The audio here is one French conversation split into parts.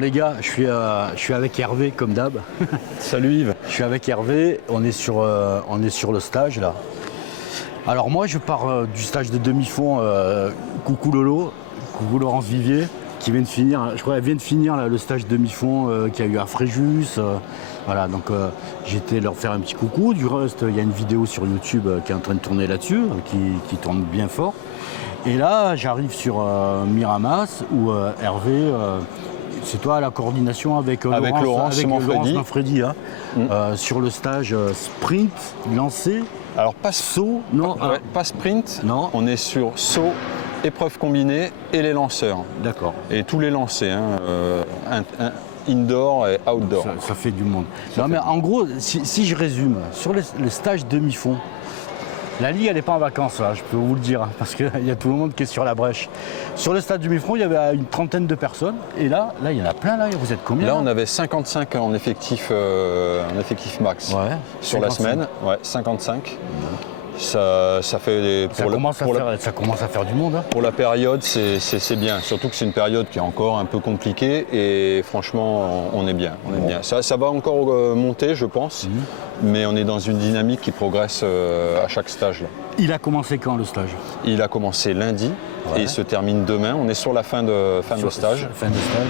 les gars, je suis avec Hervé comme d'hab. Salut Yves. Je suis avec Hervé, on est sur le stage là. Alors moi je pars du stage de demi-fond, coucou Lolo, coucou Laurence Vivier, qui vient de finir, je crois qu'elle vient de finir là, le stage demi-fond qu'il y a eu à Fréjus. Voilà, donc j'ai été leur faire un petit coucou. Du reste, il y a une vidéo sur YouTube qui est en train de tourner là-dessus, qui tourne bien fort. Et là, j'arrive sur Miramas où Hervé, c'est toi à la coordination avec Laurence Manfredi, hein, sur le stage sprint, lancer. Alors pas saut, pas sprint, non. On est sur saut, épreuve combinée et les lanceurs. D'accord. Et tous les lancers, indoor et outdoor. Ça fait du monde. Non, mais en gros, si je résume, sur les stages demi-fond, la Ligue, elle n'est pas en vacances, là, je peux vous le dire, hein, parce qu'il y a tout le monde qui est sur la brèche. Sur le stade demi-fond, il y avait une trentaine de personnes. Et là, il y en a plein, là. Vous êtes combien? Là, on avait 55 en effectif max. Ouais, sur 55. La semaine, 55. Ça commence à faire du monde. Hein. Pour la période, c'est bien. Surtout que c'est une période qui est encore un peu compliquée et franchement, on est bien. Ça va encore monter, je pense, mais on est dans une dynamique qui progresse à chaque stage. Là. Il a commencé quand le stage? Il a commencé lundi et il se termine demain. On est sur la fin de stage. Fin de stage.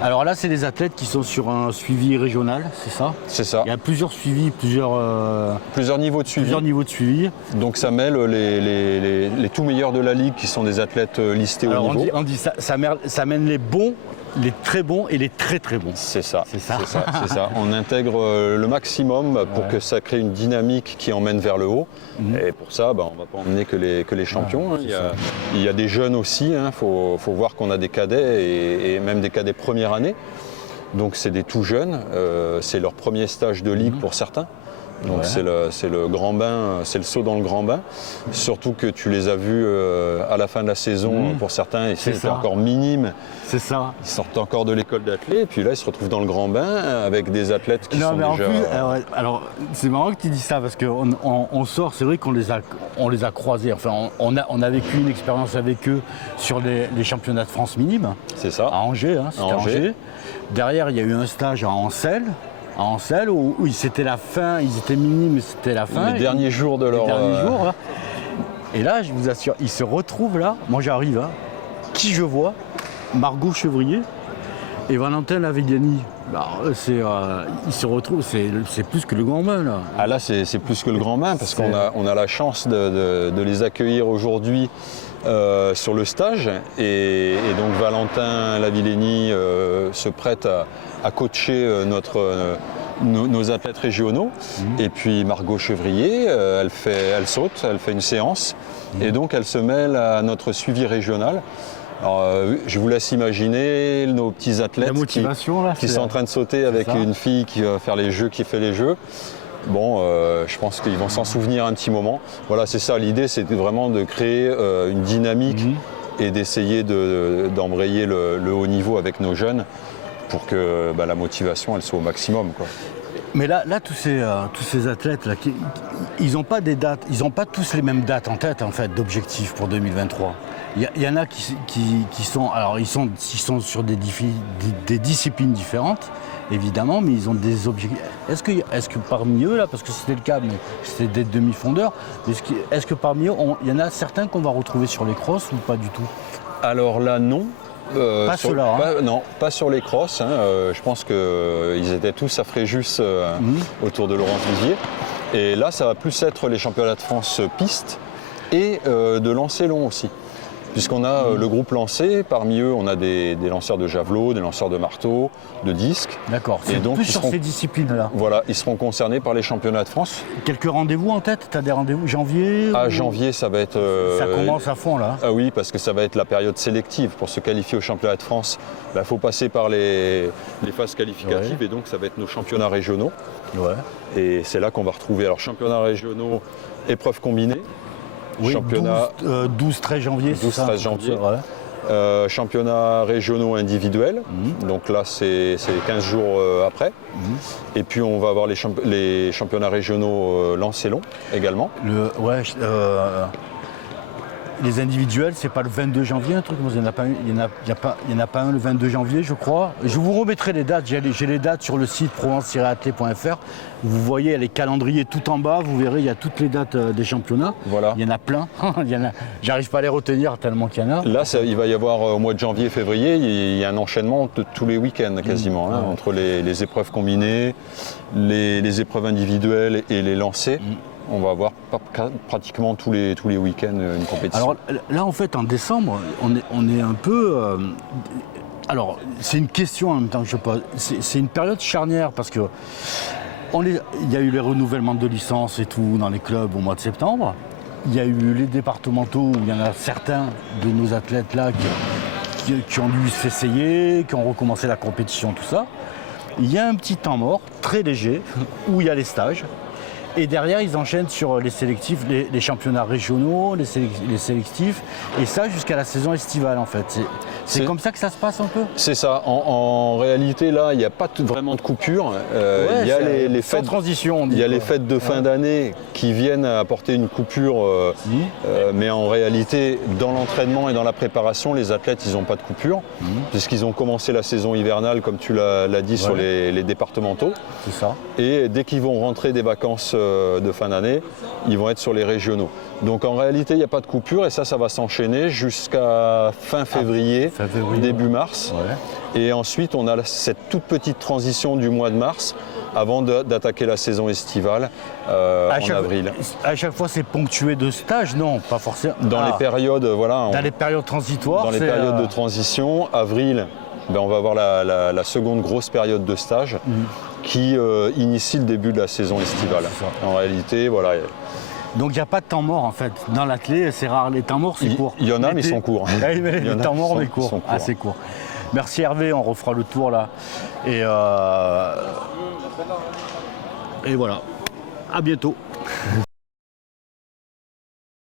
Alors là, c'est des athlètes qui sont sur un suivi régional, c'est ça? C'est ça. Il y a plusieurs suivis, plusieurs niveaux de suivi. Plusieurs niveaux de suivi. Donc ça mêle les tout meilleurs de la Ligue qui sont des athlètes listés au niveau. On dit ça mène les bons, les très bons et les très très bons. C'est ça. On intègre le maximum pour que ça crée une dynamique qui emmène vers le haut. Et pour ça, on ne va pas emmener que les champions. Il y a des jeunes aussi. Faut voir qu'on a des cadets et même des cadets première année. Donc c'est des tout jeunes. C'est leur premier stage de Ligue pour certains. Donc c'est le grand bain, c'est le saut dans le grand bain. Surtout que tu les as vus à la fin de la saison pour certains et c'est encore minime. C'est ça. Ils sortent encore de l'école d'athlètes et puis là ils se retrouvent dans le grand bain avec des athlètes qui sont déjà... Alors c'est marrant que tu dis ça parce qu'on sort, c'est vrai qu'on les a croisés. Enfin on a vécu une expérience avec eux sur les championnats de France minimes. C'est ça. À Angers, c'était Angers. Derrière il y a eu un stage à Ancel où c'était la fin, ils étaient minimes, mais c'était la fin. Les derniers jours de leur... Là. Et là, je vous assure, ils se retrouvent là, moi j'arrive, qui je vois, Margot Chevrier et Valentin Lavigliani. Ils se retrouvent, c'est plus que le grand bain là. Ah là, c'est plus que le grand bain parce qu'on a la chance de les accueillir aujourd'hui sur le stage et donc Valentin Lavigliani se prête à coacher nos athlètes régionaux et puis Margot Chevrier elle saute, elle fait une séance et donc elle se mêle à notre suivi régional. Alors, je vous laisse imaginer nos petits athlètes qui sont en train de sauter avec une fille qui va faire les jeux, qui fait les jeux. Bon, je pense qu'ils vont s'en souvenir un petit moment. Voilà, c'est ça, l'idée, c'était vraiment de créer une dynamique et d'essayer d'embrayer le haut niveau avec nos jeunes pour que la motivation, elle soit au maximum, quoi. Mais là tous ces athlètes, là, ils n'ont pas des dates, ils n'ont pas tous les mêmes dates en tête, en fait, d'objectifs pour 2023. Il y en a qui sont, alors ils sont sur des disciplines différentes, évidemment, mais ils ont des objectifs. Est-ce que parmi eux, là, parce que c'était le cas, mais c'était des demi-fondeurs, est-ce que parmi eux, il y en a certains qu'on va retrouver sur les crosses ou pas du tout? Alors là, non. Pas ceux-là. Non, pas sur les crosses. Je pense qu'ils étaient tous à Fréjus autour de Laurence Vivier. Et là, ça va plus être les championnats de France piste et de lancer long aussi. Puisqu'on a le groupe lancé, parmi eux on a des lanceurs de javelot, des lanceurs de marteau, de disques. D'accord, c'est donc plus sur ces disciplines-là. Voilà, ils seront concernés par les championnats de France. Quelques rendez-vous en tête? Tu as des rendez-vous janvier? Janvier, ça va être... Ça commence à fond là. Ah oui, parce que ça va être la période sélective. Pour se qualifier au championnat de France, il faut passer par les phases qualificatives et donc ça va être nos championnats régionaux. Et c'est là qu'on va retrouver alors championnats régionaux, épreuves combinées. Oui, 12-13 janvier. 12-13 janvier. Championnats régionaux individuels. Donc là, c'est 15 jours après. Et puis, on va avoir les championnats régionaux lancés long également. les individuels, c'est pas le 22 janvier, un truc, il n'y en a pas un le 22 janvier, je crois. Je vous remettrai les dates, j'ai les dates sur le site provence-athlé.fr. Vous voyez les calendriers tout en bas, vous verrez, il y a toutes les dates des championnats. Voilà. Il y en a plein, j'arrive pas à les retenir tellement qu'il y en a. Là, il va y avoir au mois de janvier, février, il y a un enchènement de tous les week-ends quasiment, entre les épreuves combinées, les épreuves individuelles et les lancers. On va avoir pratiquement tous les week-ends une compétition. Alors là, en fait, en décembre, on est un peu... alors, c'est une question en même temps que je pose. C'est une période charnière parce que il y a eu les renouvellements de licences et tout dans les clubs au mois de septembre. Il y a eu les départementaux où il y en a certains de nos athlètes là qui ont dû s'essayer, qui ont recommencé la compétition, tout ça. Il y a un petit temps mort, très léger, où il y a les stages. Et derrière, ils enchaînent sur les sélectifs, les championnats régionaux, les sélectifs, et ça jusqu'à la saison estivale en fait. C'est comme ça que ça se passe un peu? C'est ça. En réalité, là, il n'y a pas vraiment de coupure. Il y a les fêtes, transition. Il y a les fêtes de fin d'année qui viennent apporter une coupure, mais en réalité, dans l'entraînement et dans la préparation, les athlètes, ils n'ont pas de coupure, puisqu'ils ont commencé la saison hivernale, comme tu l'as dit, sur les départementaux. C'est ça. Et dès qu'ils vont rentrer des vacances de fin d'année, ils vont être sur les régionaux. Donc en réalité, il n'y a pas de coupure et ça va s'enchaîner jusqu'à fin février, début mars. Ouais. Et ensuite, on a cette toute petite transition du mois de mars avant d'attaquer la saison estivale en avril. À chaque fois, c'est ponctué de stages? Non, pas forcément. Dans les périodes, voilà. Dans les périodes transitoires. Dans les périodes de transition, avril, on va avoir la seconde grosse période de stage qui initie le début de la saison estivale. En réalité, voilà. Donc il n'y a pas de temps mort en fait. Dans l'athlé, c'est rare. Les temps morts, c'est court. Il y en a, mais ils sont courts. Les temps morts, mais courts. Assez courts. Merci Hervé, on refera le tour là. Et voilà. À bientôt.